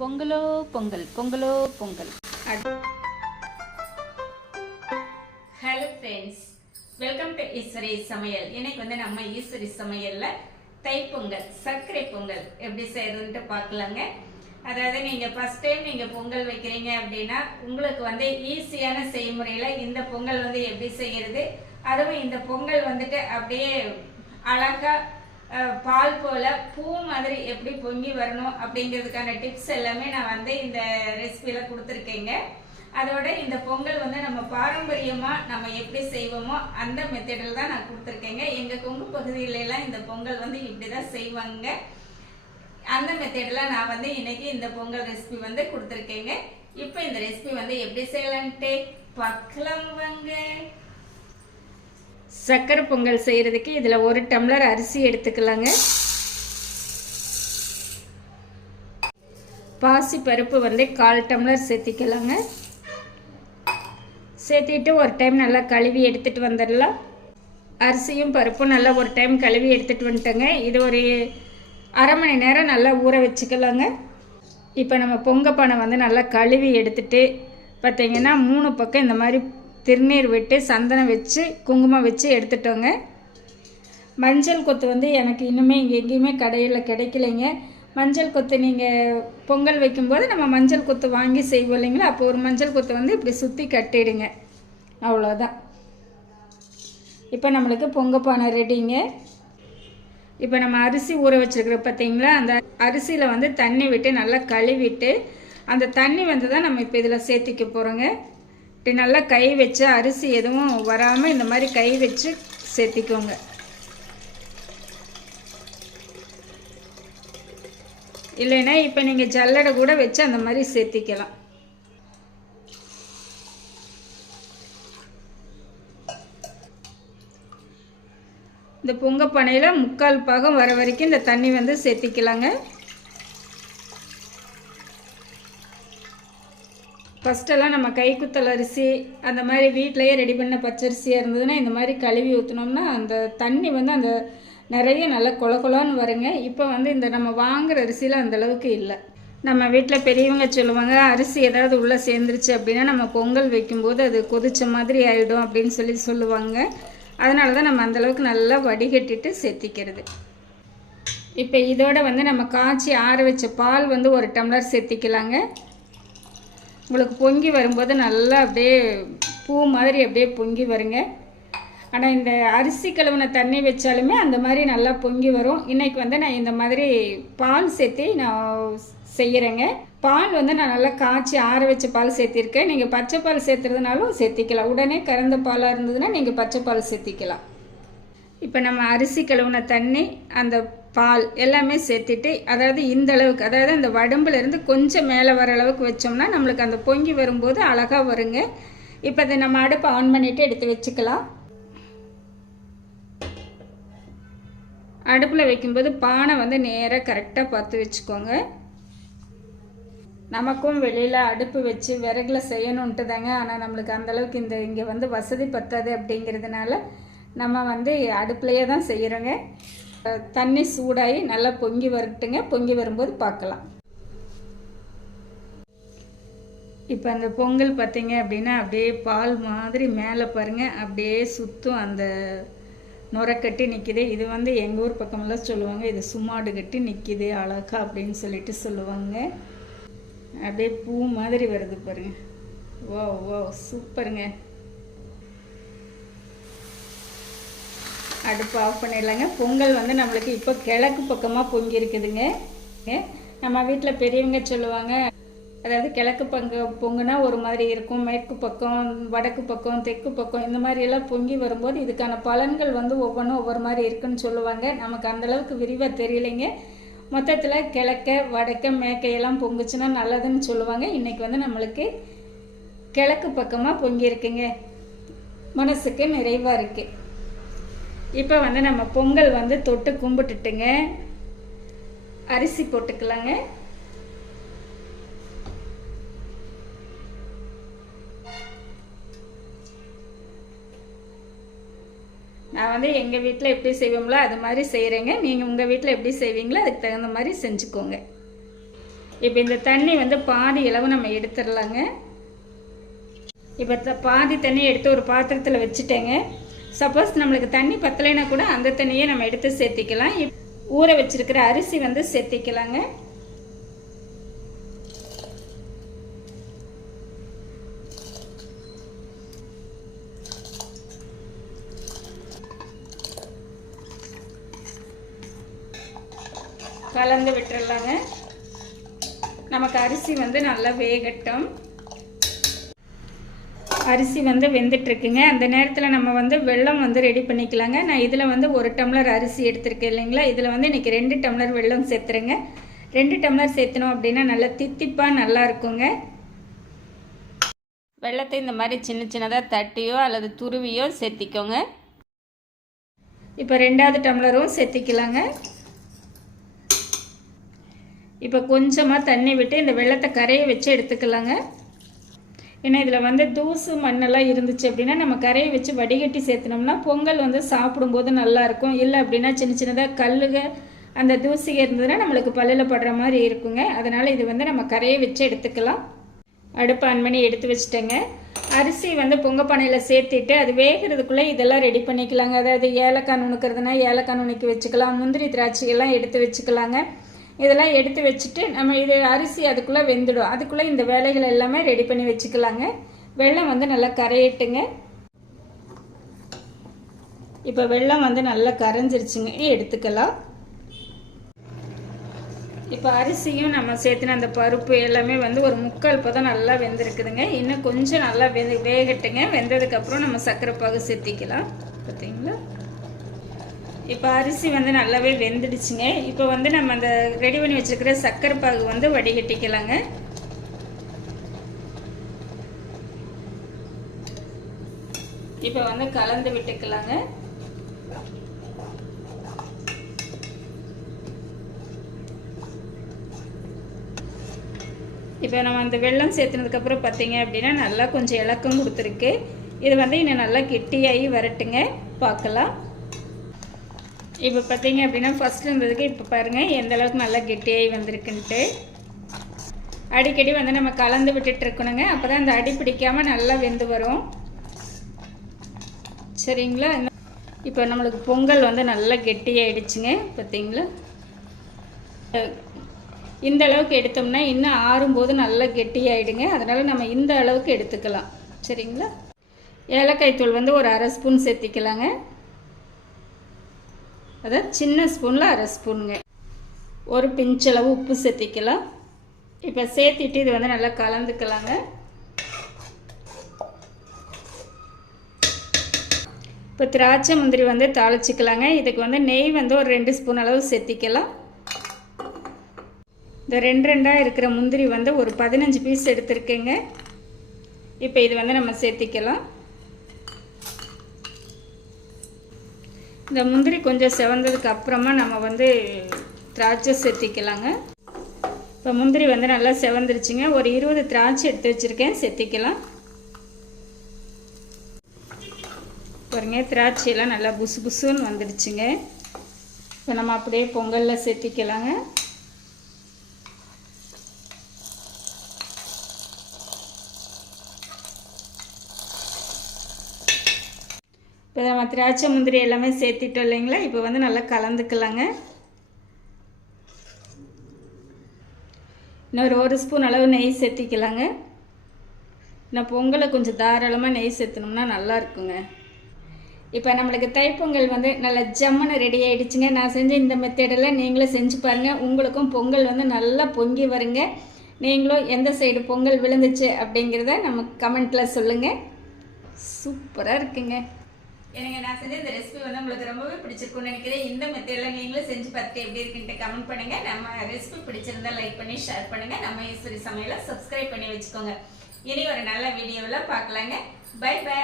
பொங்கலோ பொங்கல் பொங்கலோ Pongal. Hello friends welcome to Eswari சமையல் இன்னைக்கு வந்து நம்ம ஈஸ்வரி சமையல்ல தைப்பொங்கல் சர்க்கரை பொங்கல் எப்படி செய்யறதுன்ட்டு பார்க்கலாங்க. அதாவது நீங்க ஃபர்ஸ்ட் டைம் நீங்க பொங்கல் வைக்கிறீங்க அப்படின்னா உங்களுக்கு வந்து ஈஸியான செய்முறையில இந்த பொங்கல் வந்து எப்படி செய்யறது அதுவும் இந்த பொங்கல் வந்துட்டு அப்படியே அழகா பால் போல பூ மாதிரி எப்படி பொங்கி வரணும் அப்படிங்கிறதுக்கான டிப்ஸ் எல்லாமே நான் வந்து இந்த ரெசிபியில் கொடுத்துருக்கேங்க. அதோட இந்த பொங்கல் வந்து நம்ம பாரம்பரியமாக நம்ம எப்படி செய்வோமோ அந்த மெத்தடில் தான் நான் கொடுத்துருக்கேங்க. எங்கள் கொங்கு பகுதியிலலாம் இந்த பொங்கல் வந்து இப்படி தான் செய்வாங்க. அந்த மெத்தடில் நான் வந்து இன்றைக்கி இந்த பொங்கல் ரெசிபி வந்து கொடுத்துருக்கேங்க. இப்போ இந்த ரெசிபி வந்து எப்படி செய்யலான்ட்டு பார்க்கலாம் வாங்க. சக்கரை பொங்கல் செய்கிறதுக்கு இதில் ஒரு டம்ளர் அரிசி எடுத்துக்கலாங்க. பாசி பருப்பு வந்து கால் டம்ளர் சேர்த்திக்கலாங்க. சேர்த்திட்டு ஒரு டைம் நல்லா கழுவி எடுத்துகிட்டு வந்துடலாம். அரிசியும் பருப்பும் நல்லா ஒரு டைம் கழுவி எடுத்துகிட்டு வந்துட்டேங்க. இது ஒரு அரை மணி நேரம் நல்லா ஊற வச்சுக்கலாங்க. இப்போ நம்ம பொங்க பானை வந்து நல்லா கழுவி எடுத்துகிட்டு பார்த்திங்கன்னா மூணு பக்கம் இந்த மாதிரி திருநீர் விட்டு சந்தனம் வச்சு குங்குமம் வச்சு எடுத்துட்டோங்க. மஞ்சள் கொத்து வந்து எனக்கு இன்னுமே இங்கே எங்கேயுமே கடையில் கிடைக்கலைங்க. மஞ்சள் கொத்து நீங்கள் பொங்கல் வைக்கும்போது நம்ம மஞ்சள் கொத்து வாங்கி செய்வோம் இல்லைங்களா? அப்போ ஒரு மஞ்சள் கொத்து வந்து இப்படி சுற்றி கட்டிடுங்க. அவ்வளோதான் இப்போ நம்மளுக்கு பொங்க பானை ரெடிங்க இப்போ நம்ம அரிசி ஊற வச்சிருக்கிற பார்த்தீங்களா அந்த அரிசியில் வந்து தண்ணி விட்டு நல்லா கழுவிட்டு அந்த தண்ணி வந்து தான் நம்ம இப்போ இதில் சேர்த்திக்க போகிறோங்க இப்படி நல்லா கை வச்சு அரிசி எதுவும் வராமல் இந்த மாதிரி கை வச்சு சேர்த்திக்கோங்க. இல்லைன்னா இப்போ நீங்கள் ஜல்லடை கூட வச்சு அந்த மாதிரி சேர்த்திக்கலாம். இந்த பொங்க பானையில் முக்கால் பாகம் வர வரைக்கும் இந்த தண்ணி வந்து சேர்த்திக்கலாங்க. ஃபஸ்ட்டெல்லாம் நம்ம கைக்குத்தல் அரிசி அந்த மாதிரி வீட்டிலையே ரெடி பண்ண பச்சரிசியாக இருந்ததுன்னா இந்த மாதிரி கழுவி ஊற்றினோம்னா அந்த தண்ணி வந்து அந்த நிறைய நல்லா கொல கொலான்னு வருங்க. இப்போ வந்து இந்த நம்ம வாங்குகிற அரிசியில் அந்தளவுக்கு இல்லை. நம்ம வீட்டில் பெரியவங்க சொல்லுவாங்க அரிசி ஏதாவது உள்ளே சேர்ந்துருச்சு அப்படின்னா நம்ம பொங்கல் வைக்கும்போது அது கொதிச்ச மாதிரி ஆகிடும் அப்படின்னு சொல்லி சொல்லுவாங்க. அதனால தான் நம்ம அந்தளவுக்கு நல்லா வடிகட்டிட்டு சேர்த்திக்கிறது இப்போ இதோட வந்து நம்ம காய்ச்சி ஆற வச்ச பால் வந்து ஒரு டம்ளர் சேர்த்திக்கலாங்க உங்களுக்கு பொங்கி வரும்போது நல்லா அப்படியே பூ மாதிரி அப்படியே பொங்கி வருங்க. ஆனால் இந்த அரிசி கழுவின தண்ணி வச்சாலுமே அந்த மாதிரி நல்லா பொங்கி வரும். இன்றைக்கி வந்து நான் இந்த மாதிரி பால் சேர்த்து நான் செய்கிறேங்க பால் வந்து நான் நல்லா காய்ச்சி ஆற வச்ச பால் சேர்த்திருக்கேன். நீங்கள் பச்சை பால் சேர்த்துறதுனாலும் சேர்த்திக்கலாம். உடனே கறந்த பாலாக இருந்ததுன்னா நீங்கள் பச்சை பால் சேர்த்திக்கலாம். இப்போ நம்ம அரிசி கழுவின தண்ணி அந்த பால் எல்லாமே சேர்த்துட்டு அதாவது இந்த அளவுக்கு அதாவது அந்த வடம்புலேருந்து கொஞ்சம் மேலே வர அளவுக்கு வச்சோம்னா நம்மளுக்கு அந்த பொங்கி வரும்போது அழகாக வருங்க. இப்போ அதை நம்ம அடுப்பை ஆன் பண்ணிவிட்டு எடுத்து வச்சுக்கலாம். அடுப்பில் வைக்கும்போது பானை வந்து நேராக கரெக்டாக பார்த்து வச்சுக்கோங்க. நமக்கும் வெளியில் அடுப்பு வச்சு விறகுல செய்யணுன்ட்டு தாங்க ஆனால் நம்மளுக்கு அந்தளவுக்கு இந்த இங்கே வந்து வசதி பத்தாது அப்படிங்கிறதுனால நம்ம வந்து அடுப்புலையே தான் செய்கிறோங்க தண்ணி சூடாகி நல்லா பொங்கி வரட்டுங்க. பொங்கி வரும்போது பார்க்கலாம். இப்போ அந்த பொங்கல் பார்த்தீங்க அப்படின்னா அப்படியே பால் மாதிரி மேலே பாருங்கள் அப்படியே சுற்றும் அந்த நுரை கட்டி நிற்கிது இது வந்து எங்கள் ஊர் பக்கமெல்லாம் சொல்லுவாங்க. இது சுமாடு கட்டி நிற்கிது அழகா அப்படின்னு சொல்லிட்டு சொல்லுவாங்க. அப்படியே பூ மாதிரி வருது பாருங்க. ஓ ஓ சூப்பருங்க அடுப்பு ஆஃப் பண்ணிடலாங்க. பொங்கல் வந்து நம்மளுக்கு இப்போ கிழக்கு பக்கமாக பொங்கி இருக்குதுங்க நம்ம வீட்டில் பெரியவங்க சொல்லுவாங்க அதாவது கிழக்கு பங்கு பொங்குனா ஒரு மாதிரி இருக்கும். மேற்கு பக்கம் வடக்கு பக்கம் தெற்கு பக்கம் இந்த மாதிரியெல்லாம் பொங்கி வரும்போது இதுக்கான பலன்கள் வந்து ஒவ்வொன்றும் ஒவ்வொரு மாதிரி இருக்குன்னு சொல்லுவாங்க. நமக்கு அந்தளவுக்கு விரிவாக தெரியலைங்க. மொத்தத்தில் கிழக்க வடக்க மேக்கையெல்லாம் பொங்குச்சுன்னா நல்லதுன்னு சொல்லுவாங்க. இன்றைக்கி வந்து நம்மளுக்கு கிழக்கு பக்கமாக பொங்கியிருக்குங்க. மனசுக்கு நிறைவாக இருக்குது இப்போ வந்து நம்ம பொங்கல் வந்து தொட்டு கும்பிட்டுட்டுங்க. அரிசி போட்டுக்கலாங்க. நான் வந்து எங்கள் வீட்டில் எப்படி செய்வோங்களோ அது மாதிரி செய்கிறேங்க நீங்கள் உங்கள் வீட்டில் எப்படி செய்வீங்களோ அதுக்கு தகுந்த மாதிரி செஞ்சுக்கோங்க. இப்போ இந்த தண்ணி வந்து பாதி இளவு நம்ம எடுத்துடலாங்க. இப்போ த- பாதி தண்ணி எடுத்து ஒரு பாத்திரத்தில் வச்சுட்டேங்க. சப்போஸ் நம்மளுக்கு தண்ணி பத்தலைன்னா கூட அந்த தண்ணியை நம்ம எடுத்து சேர்த்திக்கலாம். ஊற வச்சிருக்கிற அரிசி வந்து சேர்த்திக்கலாங்க. கலந்து விட்டுறலாங்க. நமக்கு அரிசி வந்து நல்லா வேகட்டும். அரிசி வந்து வெந்துட்டுருக்குங்க. அந்த நேரத்தில் நம்ம வந்து வெல்லம் வந்து ரெடி பண்ணிக்கலாங்க. நான் இதில் வந்து ஒரு டம்ளர் அரிசி எடுத்திருக்கேன் இல்லைங்களா? இதில் வந்து இன்றைக்கி ரெண்டு டம்ளர் வெல்லம் சேர்த்துருங்க. ரெண்டு டம்ளர் சேர்த்தணும் அப்படின்னா நல்லா தித்திப்பாக நல்லா இருக்குங்க. வெள்ளத்தை இந்த மாதிரி சின்ன சின்னதாக தட்டியோ அல்லது துருவியோ சேர்த்திக்கோங்க. இப்போ ரெண்டாவது டம்ளரும் சேர்த்திக்கலாங்க. இப்போ கொஞ்சமாக தண்ணி விட்டு இந்த வெள்ளத்தை கரையை வச்சு எடுத்துக்கலாங்க. ஏன்னா இதில் வந்து தூசு மண்ணெல்லாம் இருந்துச்சு அப்படின்னா நம்ம கரையை வச்சு வடிகட்டி சேர்த்துனோம்னா பொங்கல் வந்து சாப்பிடும்போது நல்லாயிருக்கும் இல்லை அப்படின்னா சின்ன சின்னதாக கல்லுக அந்த தூசிக இருந்ததுன்னா நம்மளுக்கு பல்லில் படுற மாதிரி இருக்குங்க. அதனால் இது வந்து நம்ம கரையை வச்சு எடுத்துக்கலாம். அடுப்பு ஆன் பண்ணி எடுத்து வச்சுட்டேங்க. அரிசி வந்து பொங்கப்பானையில் சேர்த்துட்டு அது வேகிறதுக்குள்ளே இதெல்லாம் ரெடி பண்ணிக்கலாங்க. அதாவது ஏலக்காய் நுணுக்கிறதுனா ஏலக்காய் நுணுக்கி வச்சுக்கலாம். முந்திரி திராட்சை எல்லாம் எடுத்து வச்சுக்கலாங்க. இதெல்லாம் எடுத்து வச்சுட்டு நம்ம இது அரிசி அதுக்குள்ளே வெந்துடும். அதுக்குள்ளே இந்த வேலைகள் எல்லாமே ரெடி பண்ணி வச்சுக்கலாங்க. வெள்ளம் வந்து நல்லா கரையட்டுங்க. இப்போ வெள்ளம் வந்து நல்லா கரைஞ்சிருச்சுங்க. எடுத்துக்கலாம். இப்போ அரிசியும் நம்ம சேர்த்துன அந்த பருப்பு எல்லாமே வந்து ஒரு முக்கால் பதம் நல்லா வெந்திருக்குதுங்க. இன்னும் கொஞ்சம் நல்லா வெந்து வேகட்டுங்க. வெந்ததுக்கப்புறம் நம்ம சர்க்கரை பாகு சேர்த்திக்கலாம். பார்த்தீங்களா இப்போ அரிசி வந்து நல்லாவே வெந்துடுச்சுங்க. இப்போ வந்து நம்ம அந்த ரெடி பண்ணி வச்சிருக்கிற சர்க்கரை பாகு வந்து வடிகட்டிக்கலாங்க. இப்போ வந்து கலந்து விட்டுக்கலாங்க. இப்போ நம்ம அந்த வெள்ளம் சேர்த்துனதுக்கப்புறம் பார்த்தீங்க அப்படின்னா நல்லா கொஞ்சம் இலக்கம் கொடுத்துருக்கு. இது வந்து இன்னும் நல்லா கெட்டியாகி வரட்டுங்க. பார்க்கலாம். இப்போ பார்த்தீங்க அப்படின்னா ஃபஸ்ட்டு இருந்ததுக்கு இப்போ பாருங்கள் எந்த அளவுக்கு நல்லா கெட்டியாகி வந்திருக்குன்ட்டு. அடிக்கடி வந்து நம்ம கலந்து விட்டுட்டு இருக்கணுங்க. அப்போ தான் அந்த அடி பிடிக்காமல் நல்லா வெந்து வரும். சரிங்களா? இப்போ நம்மளுக்கு பொங்கல் வந்து நல்லா கெட்டியாயிடுச்சுங்க பார்த்தீங்களா இந்த அளவுக்கு எடுத்தோம்னா இன்னும் ஆறும்போது நல்லா கெட்டியாயிடுங்க. அதனால் நம்ம இந்த அளவுக்கு எடுத்துக்கலாம். சரிங்களா? ஏலக்காய் தூள் வந்து ஒரு அரை ஸ்பூன் சேர்த்திக்கலாங்க. அதை சின்ன ஸ்பூனில் அரை ஸ்பூனுங்க ஒரு பிஞ்சளவு உப்பு சேர்த்திக்கலாம். இப்போ சேர்த்திட்டு இது வந்து நல்லா கலந்துக்கலாங்க. இப்போ திராட்சை முந்திரி வந்து தாளிச்சிக்கலாங்க. இதுக்கு வந்து நெய் வந்து ஒரு ரெண்டு ஸ்பூன் அளவு சேர்த்திக்கலாம். இந்த ரெண்டு ரெண்டாக இருக்கிற முந்திரி வந்து ஒரு பதினஞ்சு பீஸ் எடுத்திருக்கேங்க. இப்போ இது வந்து நம்ம சேர்த்திக்கலாம். இந்த முந்திரி கொஞ்சம் செவந்ததுக்கு அப்புறமா நம்ம வந்து திராட்சை செத்திக்கலாங்க. இப்போ முந்திரி வந்து நல்லா செவந்துருச்சுங்க. ஒரு இருபது திராட்சை எடுத்து வச்சுருக்கேன். செத்திக்கலாம். பாருங்க திராட்சையெல்லாம் நல்லா புசு புசுன்னு வந்துடுச்சுங்க இப்போ நம்ம அப்படியே பொங்கலில் செத்திக்கலாங்க. இப்போ நம்ம திராட்சை முந்திரி எல்லாமே சேர்த்திட்டோம் இல்லைங்களா? இப்போ வந்து நல்லா கலந்துக்கலாங்க. இன்னொரு ஒரு ஸ்பூன் அளவு நெய் சேர்த்திக்கலாங்க. நான் பொங்கலை கொஞ்சம் தாராளமாக நெய் சேர்த்தணும்னா நல்லா இருக்குங்க. இப்போ நம்மளுக்கு தைப்பொங்கல் வந்து நல்லா ஜம்முன்னு ரெடி ஆகிடுச்சுங்க நான் செஞ்ச இந்த மெத்தடெல்லாம் நீங்களும் செஞ்சு பாருங்கள் உங்களுக்கும் பொங்கல் வந்து நல்லா பொங்கி வருங்க. நீங்களும் எந்த சைடு பொங்கல் விழுந்துச்சு அப்படிங்கிறத நம்ம கமெண்ட்டில் சொல்லுங்கள் சூப்பராக இருக்குங்க. எனக்கு நான் செஞ்ச இந்த ரெசிபி வந்து உங்களுக்கு ரொம்பவே பிடிச்சிருக்கும்னு நினைக்கிறேன். இந்த மெத்தடில் நீங்களும் செஞ்சு பார்த்துட்டு எப்படி இருக்குன்ட்டு கமெண்ட் பண்ணுங்க. நம்ம ரெசிபி பிடிச்சிருந்தா லைக் பண்ணி ஷேர் பண்ணுங்க. நம்ம ஈஸ்வரி சமையலை சப்ஸ்கிரைப் பண்ணி வச்சுக்கோங்க. இனி ஒரு நல்ல வீடியோவில் பார்க்கலாங்க. By by